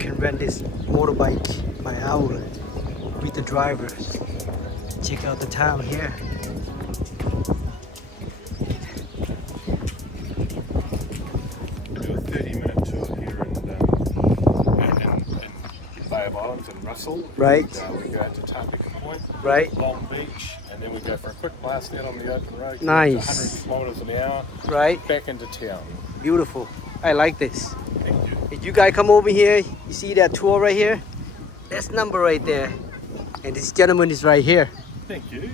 can rent this motorbike by hour with the driver. Check out the town here. Do a 30-minute tour here in Bay of Islands and Russell. Right. And, we go out to Tarpika Point, Right. Long Beach, and then we go for a quick blast out on the open road. Nice. 100 kilometres an hour. Right. Back into town. Beautiful. I like this. Thank you. If you guys come over here, you see that tour right here? That's number right there. And this gentleman is right here. Thank you.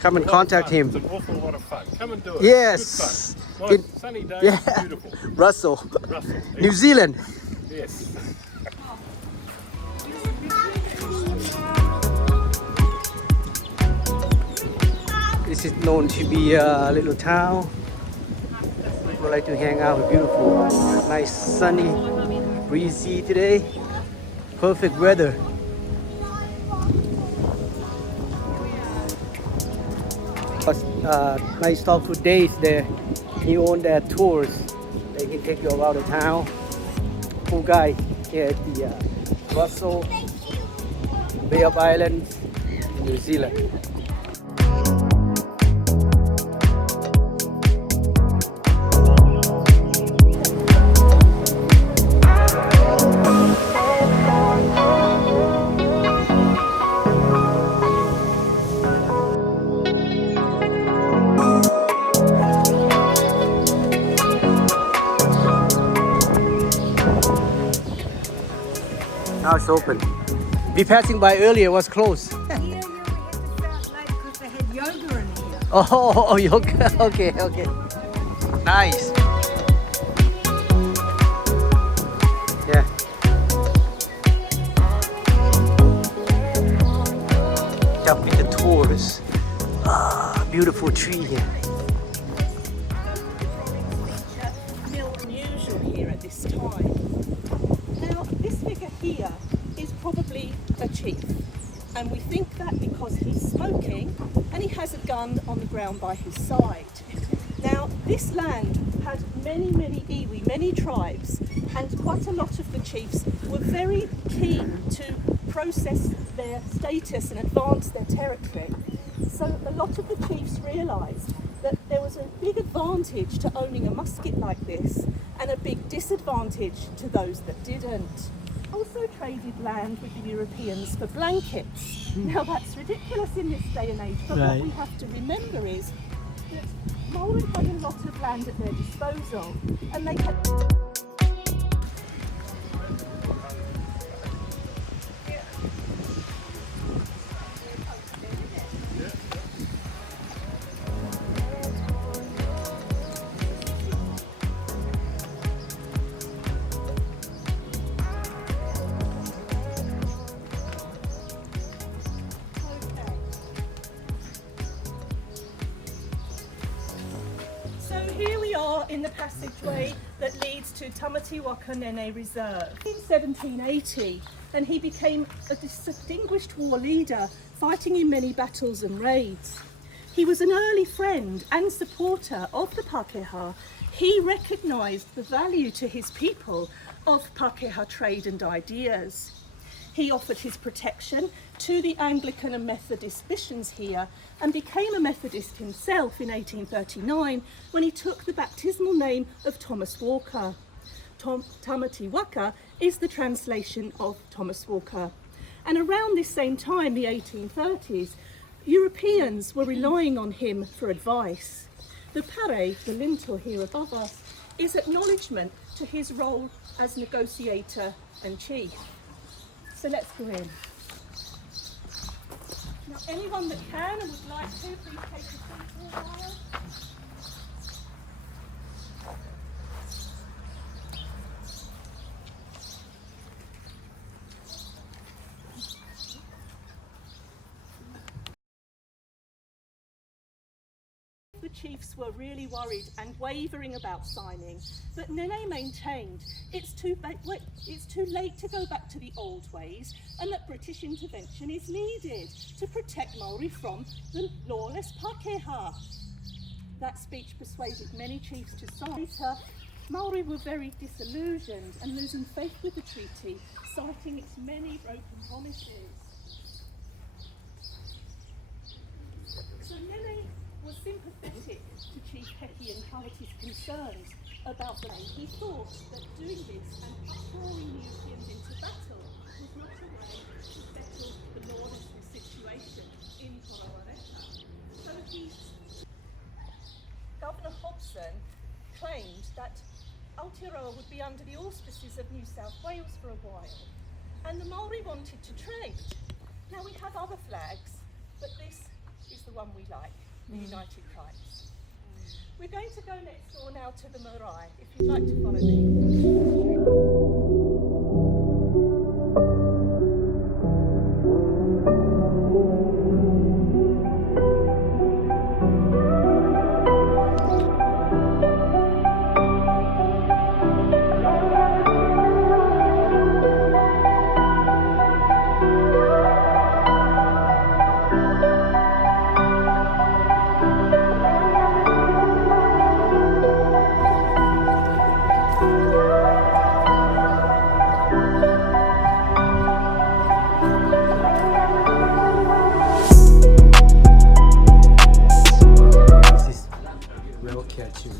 Come and A lot of contact fun. him. It's an awful lot of fun. Come and do it. Yes. Good fun. Nice sunny day. Yeah. Beautiful. Russell, Russell. New Zealand. Yes. This is known to be a little town. People like to hang out. Beautiful, nice, sunny, breezy today. Perfect weather. Nice talk for days there. You own their tours. They can take you around the town. Cool guy here at the Russell Bay of Islands, New Zealand. Now it's open. We passing by earlier, it was closed. Yeah, we had to start late because they had yoga in here. Oh, yoga. Okay. Nice. Yeah. Jump with the tours. Beautiful tree here. Real unusual here at this time. Now, this figure here is probably a chief, and we think that because he's smoking and he has a gun on the ground by his side. Now, this land had many iwi, many tribes, and quite a lot of the chiefs were very keen to process their status and advance their territory. So a lot of the chiefs realised that there was a big advantage to owning a musket like this and a big disadvantage to those that didn't. Also traded land with the Europeans for blankets. Now that's ridiculous in this day and age, but Right. what we have to remember is that Maori had a lot of land at their disposal, and they had... So here we are in the passageway that leads to Tamatiwaka Nene Reserve. In 1780, and he became a distinguished war leader, fighting in many battles and raids. He was an early friend and supporter of the Pakeha. He recognised the value to his people of Pakeha trade and ideas. He offered his protection to the Anglican and Methodist missions here and became a Methodist himself in 1839 when he took the baptismal name of Thomas Walker. Tamatiwaka is the translation of Thomas Walker. And around this same time, the 1830s, Europeans were relying on him for advice. The pare, the lintel here above us, is acknowledgement to his role as negotiator and chief. So let's go in. Now, anyone that can and would like to, please take a seat for a while. The chiefs were really worried and wavering about signing, but Nene maintained it's too late to go back to the old ways and that British intervention is needed to protect Maori from the lawless Pakeha. That speech persuaded many chiefs to sign. Maori were very disillusioned and losing faith with the treaty, citing its many broken promises. So Nene was sympathetic to Chief Heki and Kahiti's concerns about the land. He thought that doing this and uproaring Europeans into battle was not a way to settle the lawlessness situation in Kororareka. So Governor Hobson claimed that Aotearoa would be under the auspices of New South Wales for a while, and the Maori wanted to trade. Now we have other flags, but this is the one we like, the United Tribes. We're going to go next door now to the marae, if you'd like to follow me.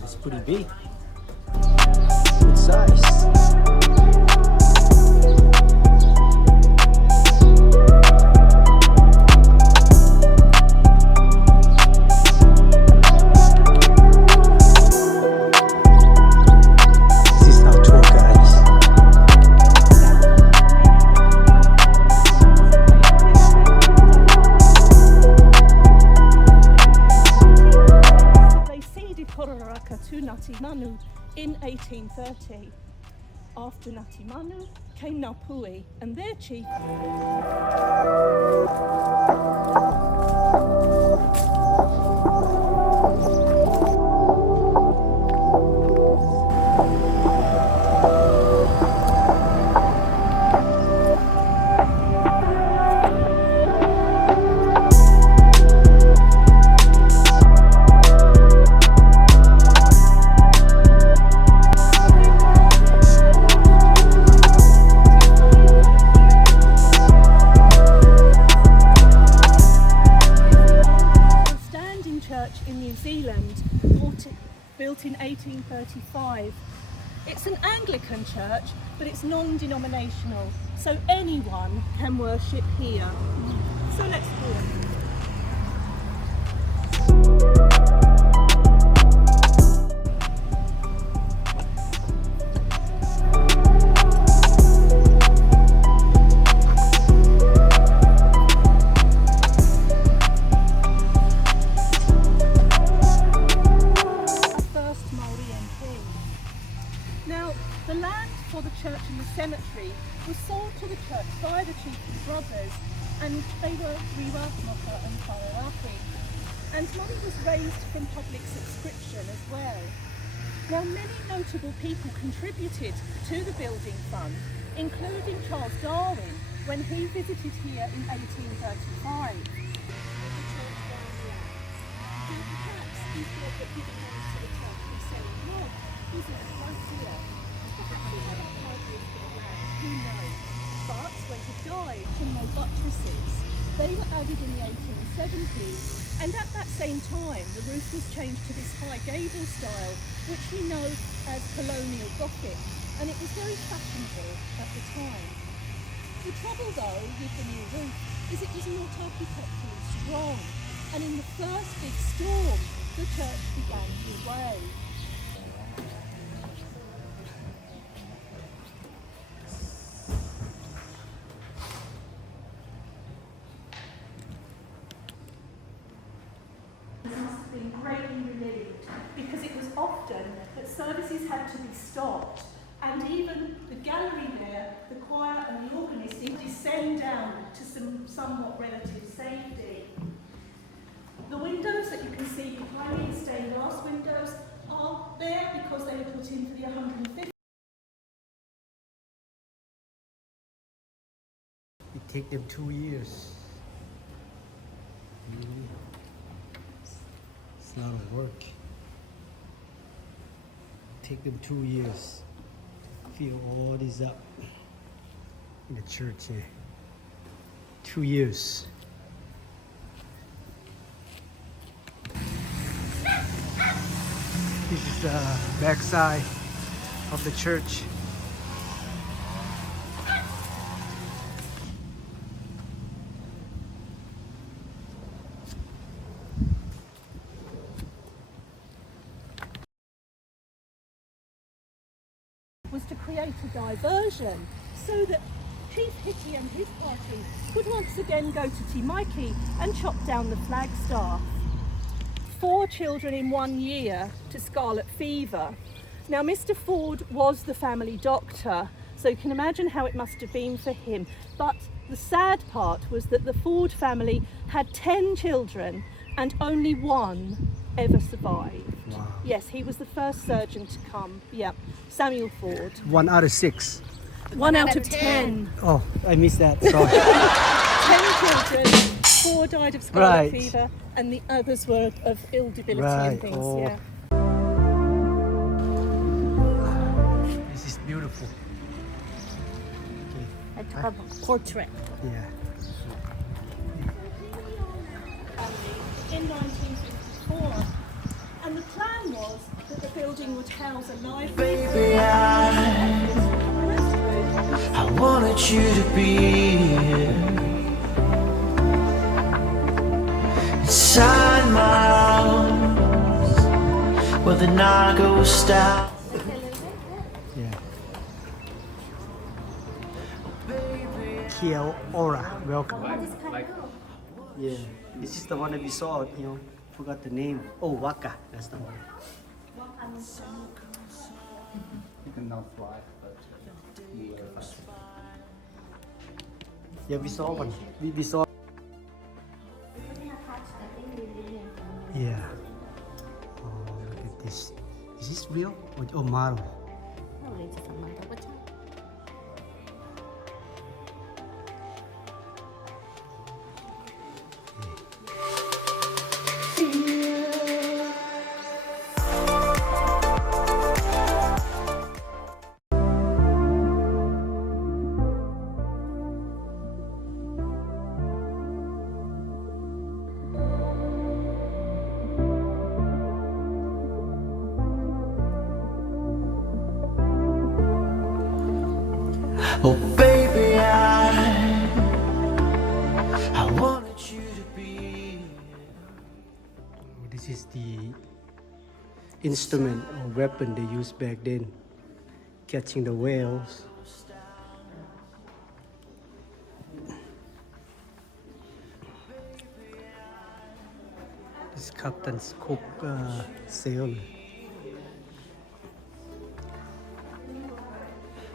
It's pretty big. Good size. This is our tour, guys. They ceded Kororareka to Ngāti Manu in 1830. After Ngāti Manu came Ngāpui and their chief. In New Zealand, built in 1835. It's an Anglican church, but it's non-denominational, so anyone can worship here. So let's go. Now, the land for the church and the cemetery was sold to the church by the chief's brothers, and they were Riwa, Moka and Paihai. And money was raised from public subscription as well. Now, many notable people contributed to the building fund, including Charles Darwin, when he visited here in 1835. Perhaps he thought that giving money to the church and selling wood was a good idea. Perhaps he had a idea for the land, who knows? But when he died from no buttresses, they were added in the 1870s, and at that same time the roof was changed to this high gable style, which we know as colonial Gothic, and it was very fashionable at the time. The trouble though with the new roof is it was not architecturally strong, and in the first big storm the church began to give way. Been greatly relieved, because it was often that services had to be stopped, and even the gallery there, the choir and the organist would descend down to some somewhat relative safety. The windows that you can see behind me, the stained glass windows, are there because they were put in for the 150. It took them 2 years. Really? It's a lot of work. take them 2 years. Fill all this up in the church here. 2 years. This is the back side of the church. Was to create a diversion so that Chief Hickey and his party could once again go to Timaiki and chop down the flagstaff. 4 children in 1 year to scarlet fever. Now Mr. Ford was the family doctor, so you can imagine how it must have been for him. But the sad part was that the Ford family had 10 children and only 1 ever survived. Wow. Yes, he was the first surgeon to come. Yeah, Samuel Ford. 1 out of 6. 1 out of 10. Oh, I missed that. Sorry. 10 children, 4 died of scarlet Right. fever, and the others were of ill debility Right. and things. Oh. Yeah. This is beautiful. I took a portrait. Yeah. In 1954, and the plan was that the building would house a library. Baby, I wanted you to be here inside my arms where the night goes down. Yeah. Kia ora, welcome. Yeah, this is the one that we saw, forgot the name. Oh, Waka, that's the one. You can now fly, but you were fast. Yeah, we saw one. We saw. Yeah. Oh, look at this. Is this real? Oh, model. Oh baby, I wanted you to be. This is the instrument or weapon they used back then, catching the whales. This captain's cook sail.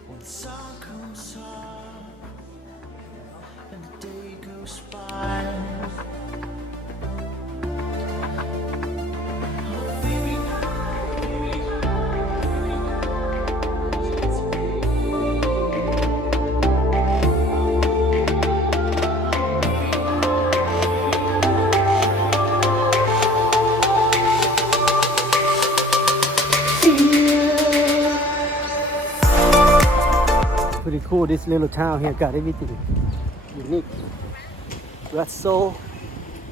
When the sun comes up and the day goes by. Pretty cool, this little town here got everything unique. Russell,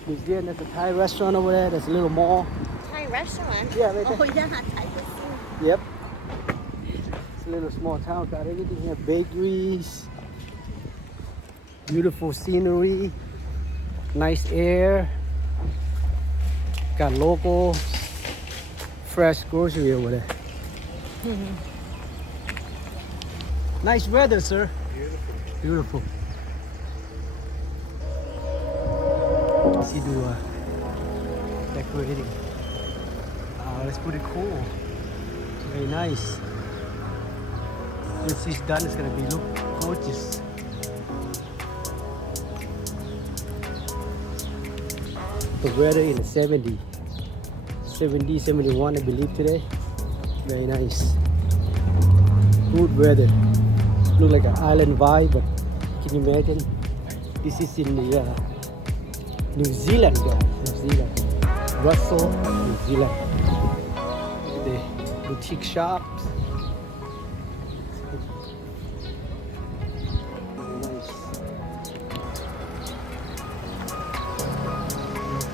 museum, there's a Thai restaurant over there, there's a little mall. Thai restaurant? Yeah, right there. Oh, yeah, Thai restaurant. Yep. It's a little small town, got everything here, bakeries, beautiful scenery, nice air, got local, fresh grocery over there. Nice weather, sir. Beautiful. See the decorating. That's pretty cool. Very nice. Once it's done, it's gonna be look gorgeous. The weather in the 70, 71, I believe today. Very nice. Good weather. Look like an island vibe, but can you imagine? This is in the New Zealand, guys. New Zealand. Russell, New Zealand. The boutique shops. Nice.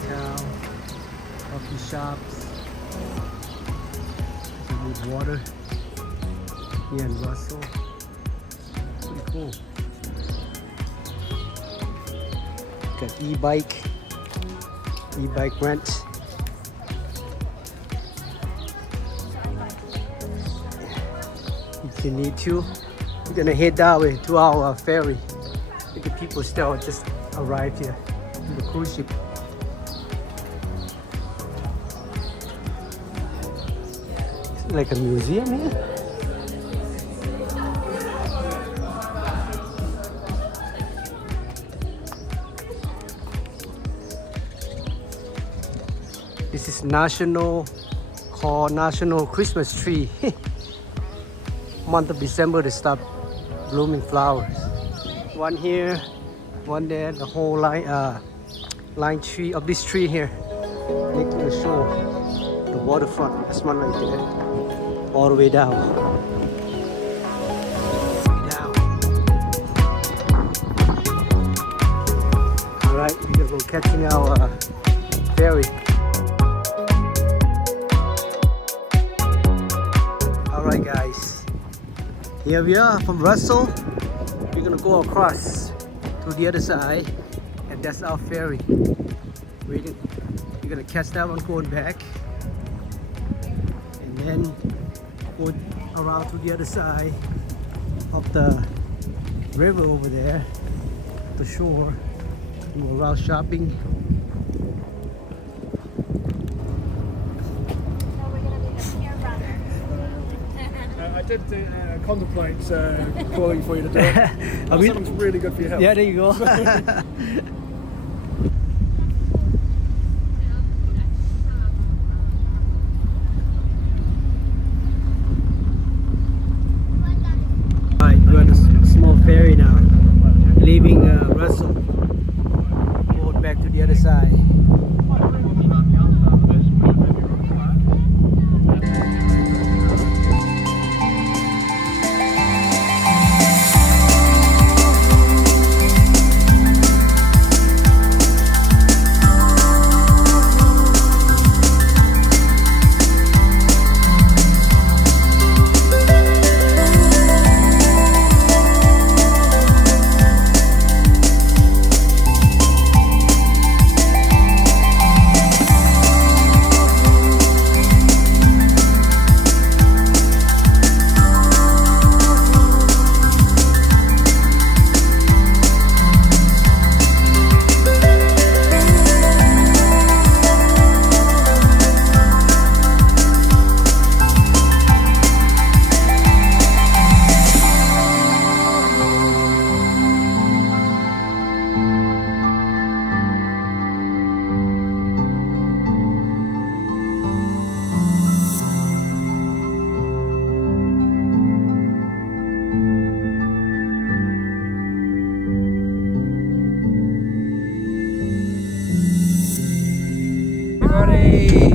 Town, coffee shops. With water here in Russell. Pretty cool. Got e-bike rent. If you need to, we're gonna head that way to our ferry. I think the people still just arrived here in the cruise ship. It's like a museum here. This is called National Christmas Tree. Month of December they start blooming flowers. One here, one there, the whole line tree of this tree here, making the shore, the waterfront. That's one right there, all the way down. All right, we're gonna go catching our ferry. Alright guys, here we are from Russell. We're gonna go across to the other side, and that's our ferry. We're gonna catch that one going back, and then go around to the other side of the river over there, the shore, and go around shopping. I did contemplate calling for you to do it. That sounds really good for your health. Yeah, there you go. Alright, we're on a small ferry now, leaving Russell, going back to the other side.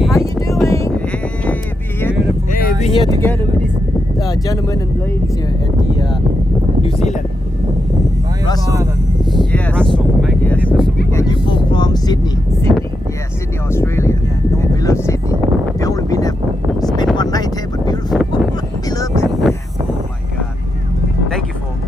How you doing? Hey, we're here together with these gentlemen and ladies here at the New Zealand. Russell. Yes. Russell, magnificent place. And you both from Sydney. Sydney. Yeah, Sydney, Australia. Yeah. And we love Sydney. We only been there, spent one night there, but beautiful. We love it. Oh my God. Thank you for.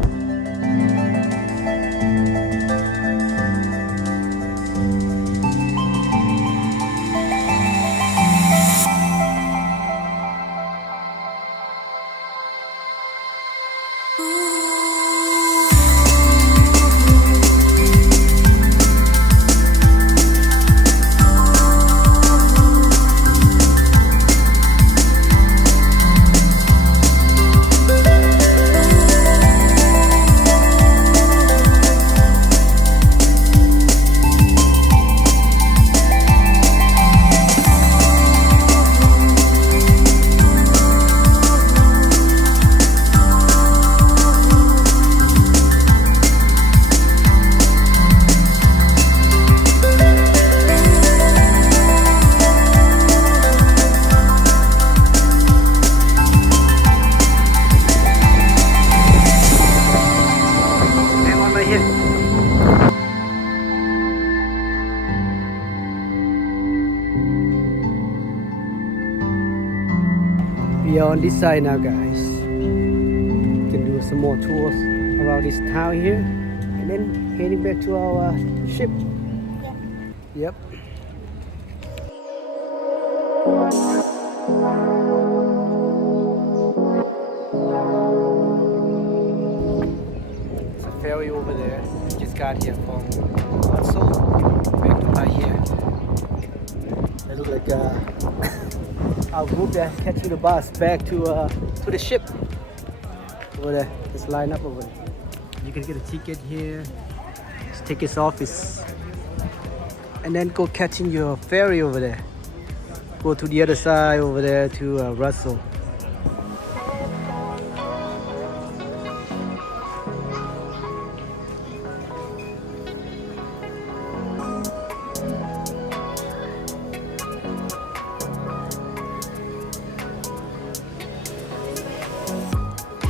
Ooh. right here. We are on this side now, guys. We can do some more tours around this town here, and then heading back to our ship. Yep. It's a ferry over there. We just got here from Russell back to Piahai. They look like our group there catching the bus back to the ship over there. Just line up over there. You can get a ticket here. It's tickets office, and then go catching your ferry over there. Go to the other side over there to Russell.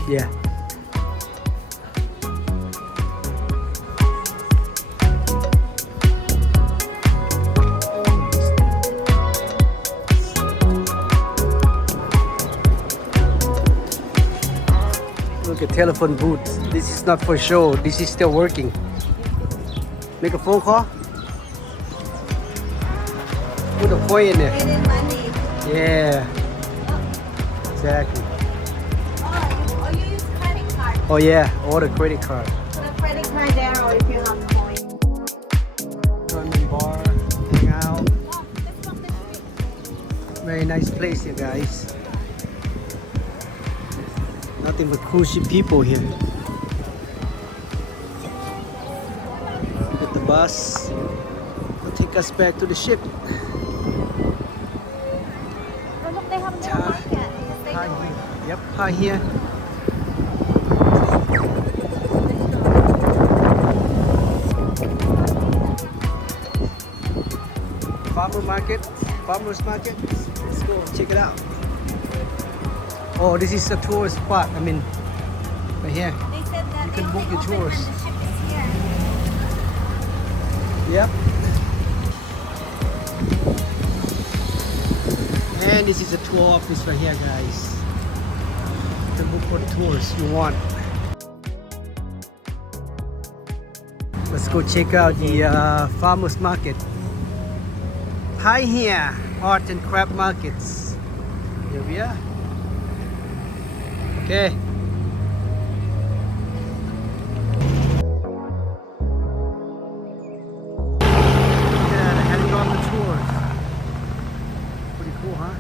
Yeah. Look at telephone booth. This is not for show. This is still working. Make a phone call. Put a coin in there. Pay in money. Yeah. Exactly. Oh, you use credit card. Oh yeah, order credit card. Put a credit card there, or if you have coin. German bar, hang out. Oh, let's walk the street. Very nice place here, guys. Nothing but cruise ship people here. Get the bus. Will take us back to the ship. Oh, look, they have a little market. Yes, they Hi do. here. Yep, hi here. Farmers market. Let's go check it out. Oh, this is a tourist spot. I mean, right here. They said that You they can book only your open tours. when the ship is here. Yep. And this is a tour office right here, guys. You can book what tours you want. Let's go check out the farmers market. Paihia art and craft markets. Here we are. Okay. Yeah, the helicopter tours. Pretty cool, huh?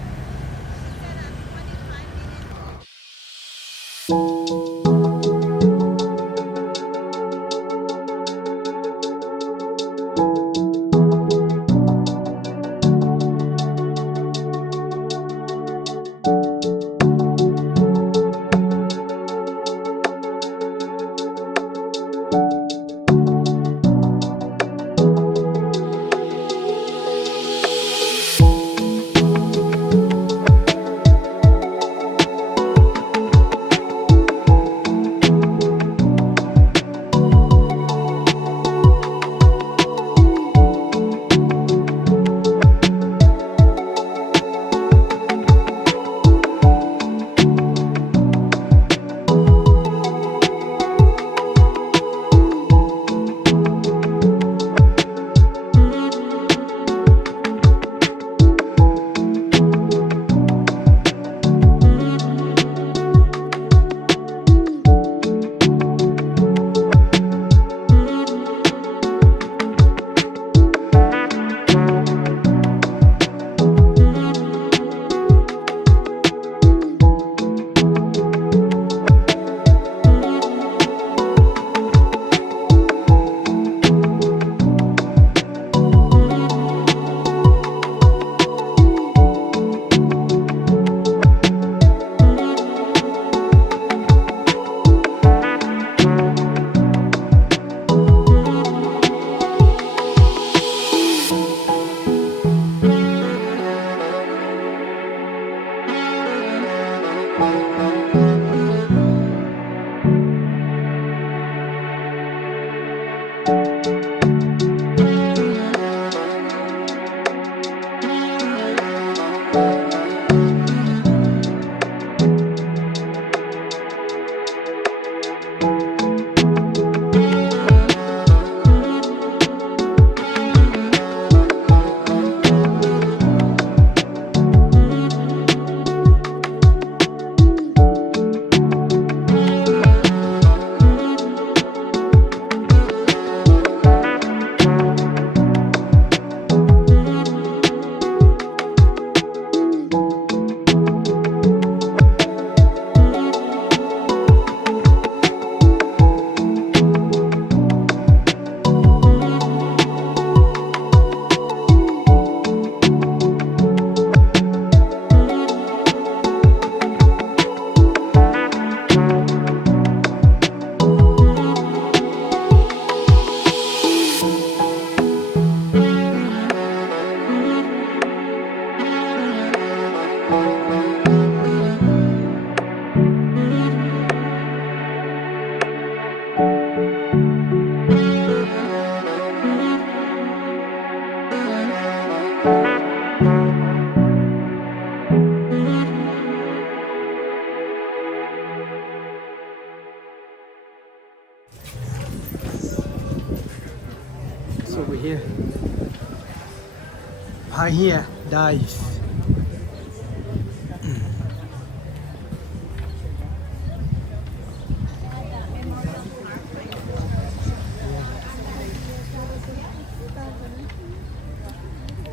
place over here. Paihia dive.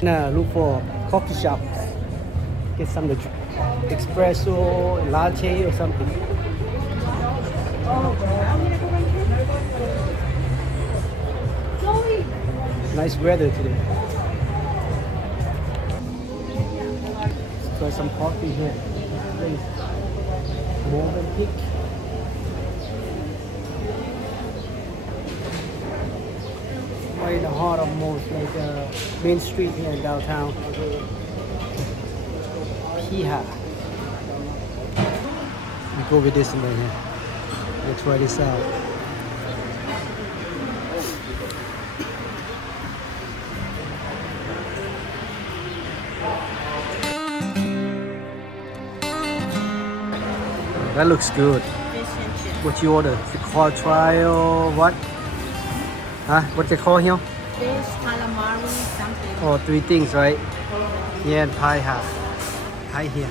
Now look for coffee shops. Get some espresso, latte or something. Nice weather today. Let's try some coffee here. More than pick. Right in the heart of most main street here in downtown. Piahai. We go with this one right here. Let's try this out. That looks good. What you order? The call trial, what? Huh? What they call here? Fish, calamari, something. Oh, 3 things, right? Yeah, and Paihia. Paihia.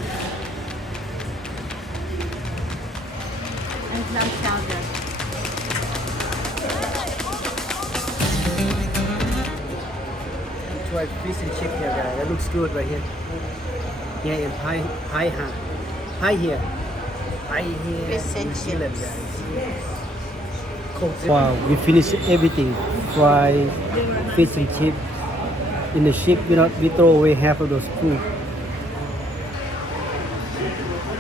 And clam chowder. Try fish and chip here, guys. That looks good right here. Yeah, and Paihia. Paihia. Paihia. Fish and New Zealand, chips. guys. Wow, we finished everything. Fry, fish and chip. In the ship, we throw away half of those food.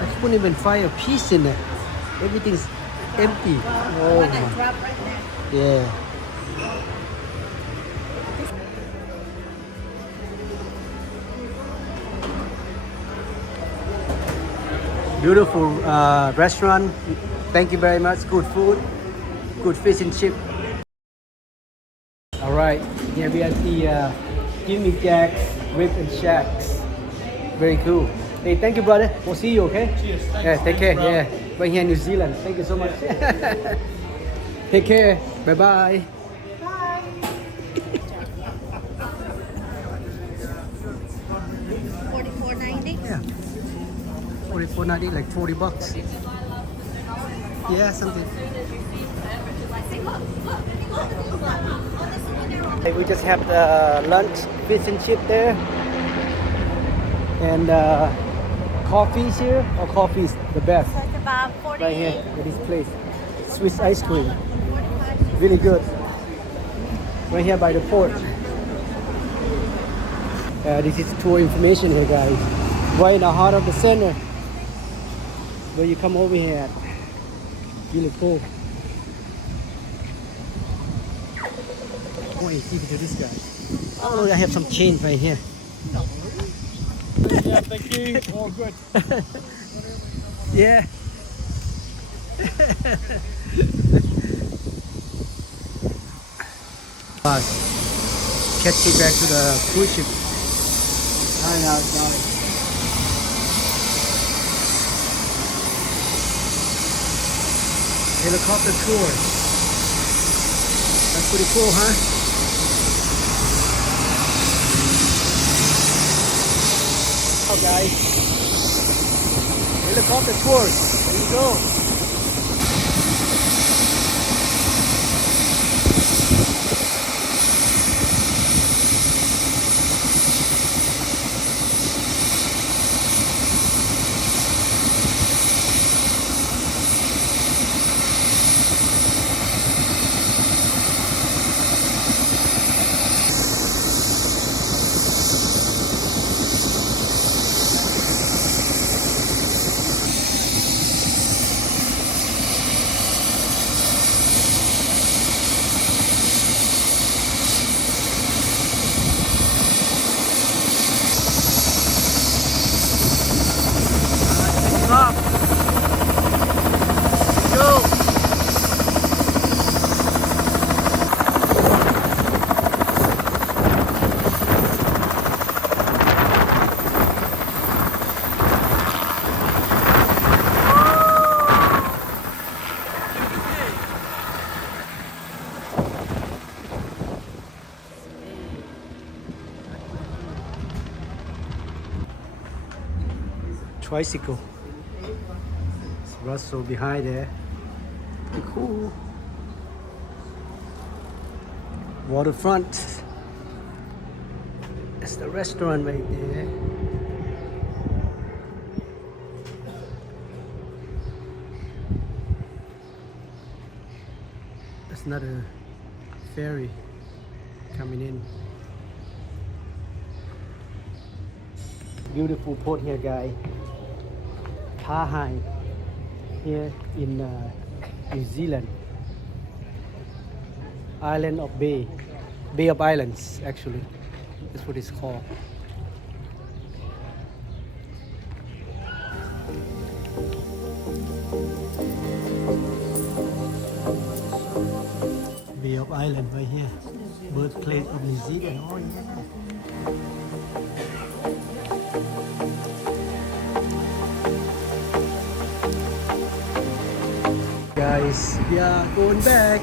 I couldn't even find a piece in there. Everything's empty. Oh What I my. drop right there. Yeah. Beautiful restaurant. Thank you very much. Good food. Good fish and chip. All right. Here we are at the Jimmy Jack's Rib and Shacks. Very cool. Hey, thank you, brother. We'll see you, okay? Cheers. Thanks. Yeah, take care. Yeah, right here in New Zealand. Thank you so much. Take care. Bye bye. $44.90. Yeah. 44.90, like $40. Yeah, something. Hey, we just have the lunch, fish and chip there, and coffee's here. Oh, coffee's the best. So it's about 40. Right here at this place. Swiss ice cream. Really good. Right here by the port. This is tour information here, guys. Right in the heart of the center. Where you come over here at. Really cool. Oh, wait, give it to this guy. Oh, look, I have some change right here. Yeah, thank you. All good. Yeah. Catching back to the cruise ship. Helicopter tour. That's pretty cool, huh? Oh, guys. Helicopter tours. There you go. tricycle. It's Russell behind there. Pretty cool. Waterfront. That's the restaurant right there. That's another ferry coming in. Beautiful port here, guys. Piahai here in New Zealand. Island of Bay of Islands, actually. That's what it's called. Bay of Island right here. Birthplace of New Zealand. Oh yeah. Guys, we are going back.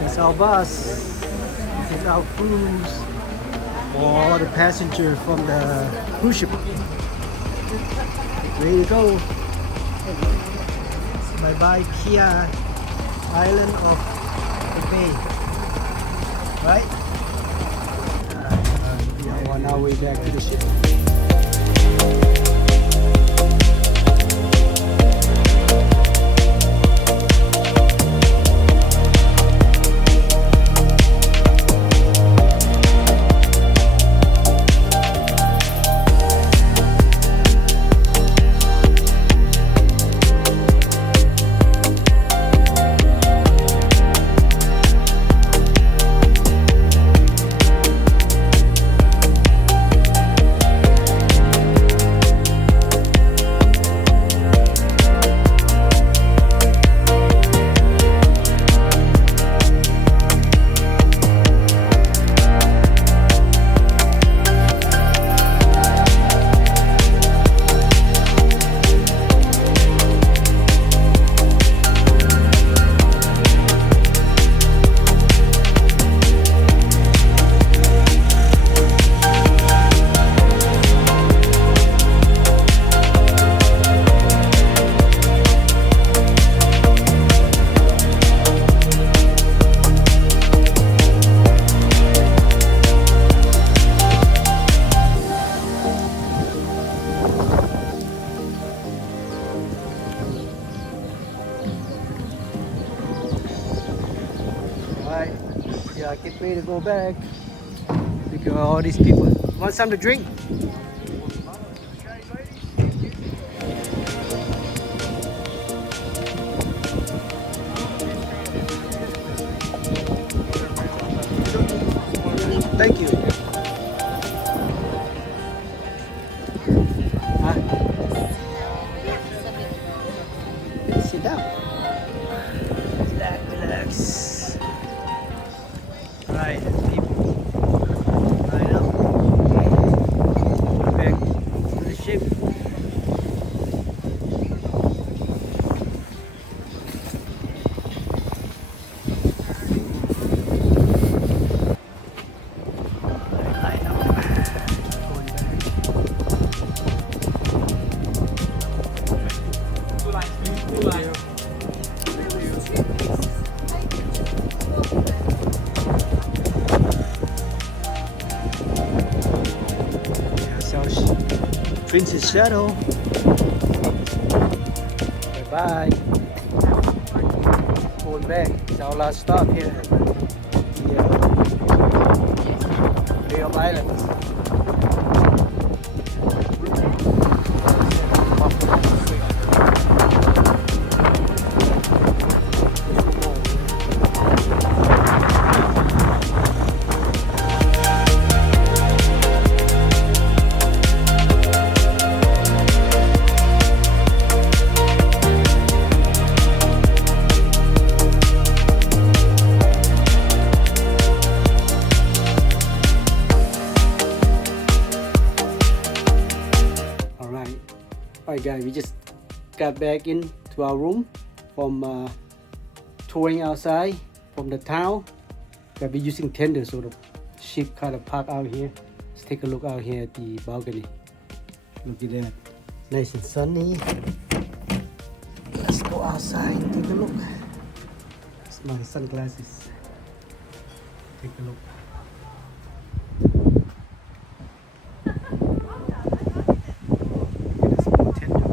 That's our bus. That's our cruise. All the passengers from the cruise ship. Ready to go. Bye bye, Piahai, Island of the Bay. Right? We are on our way back to the ship. Alright, yeah, get ready to go back. Look at all these people. Want something to drink? Thank you. Huh? Sit down. Relax. Right, people. Line up. Back to the ship. Line up. Going back. Princess Shadow. Bye bye. Going back. It's our last stop here. Yeah. Bay of Islands. Alright guys, we just got back into our room from touring outside from the town. We'll be using tender, so the ship kind of parked out here. Let's take a look out here at the balcony. Look at that. Nice and sunny. Let's go outside and take a look. It's my sunglasses. Take a look. It is more tender.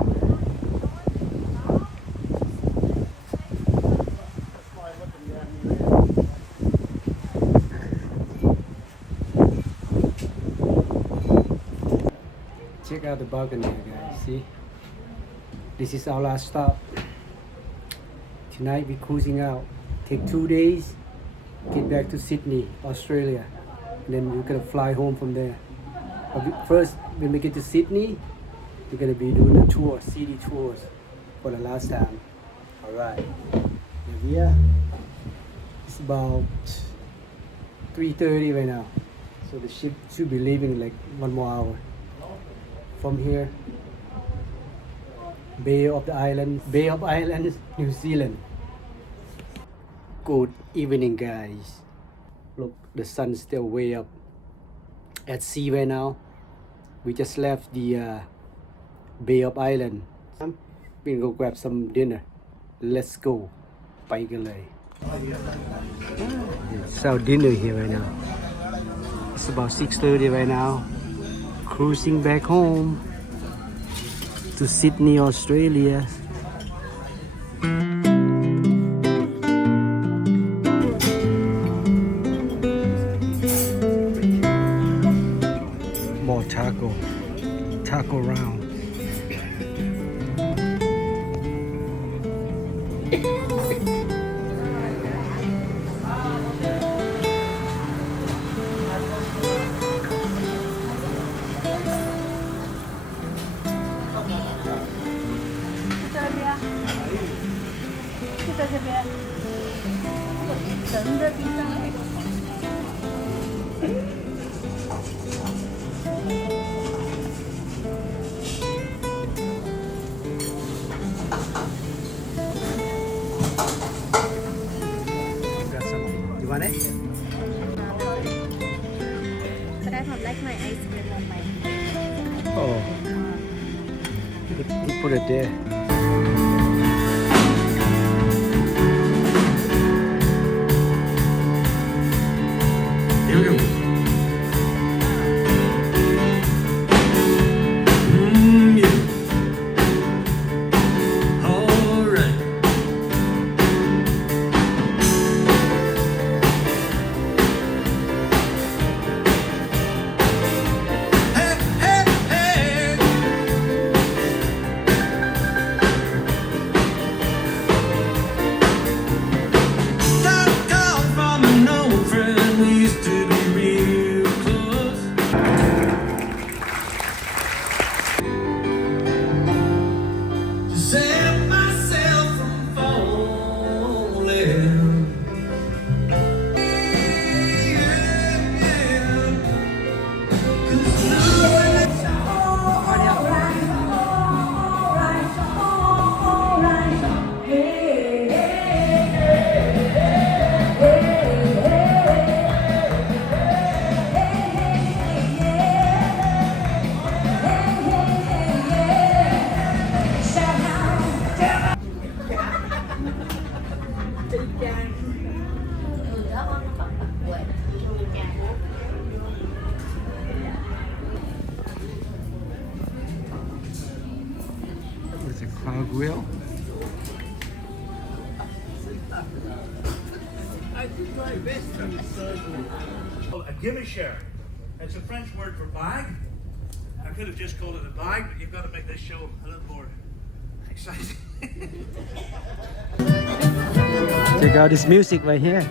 Check out the balcony, guys. See, this is our last stop. Tonight we're cruising out. Take 2 days, get back to Sydney, Australia, and then we're gonna fly home from there. But first, when we get to Sydney, we're gonna be doing a tour, city tours, for the last time. All right. Here we are. It's about 3:30 right now, so the ship should be leaving in like 1 more hour. From here, Bay of Islands, New Zealand. Good evening, guys. Look, the sun's still way up at sea right now. We just left the Bay of Islands. We're gonna go grab some dinner. Let's go. ไปกันเลย It's our dinner here right now. It's about 6:30 right now. Cruising back home to Sydney, Australia. More taco round. Got something. You want it? But I don't like my ice cream on my Oh. You put it there. Here we go. Yeah. All right. Hey, hey, hey. Got a call from an old friend. We used to be real close. To save myself from falling. It's a car grill. A gimme-share. It's a French word for bag. I could have just called it a bag, but you've got to make this show a little more exciting. Check out this music right here.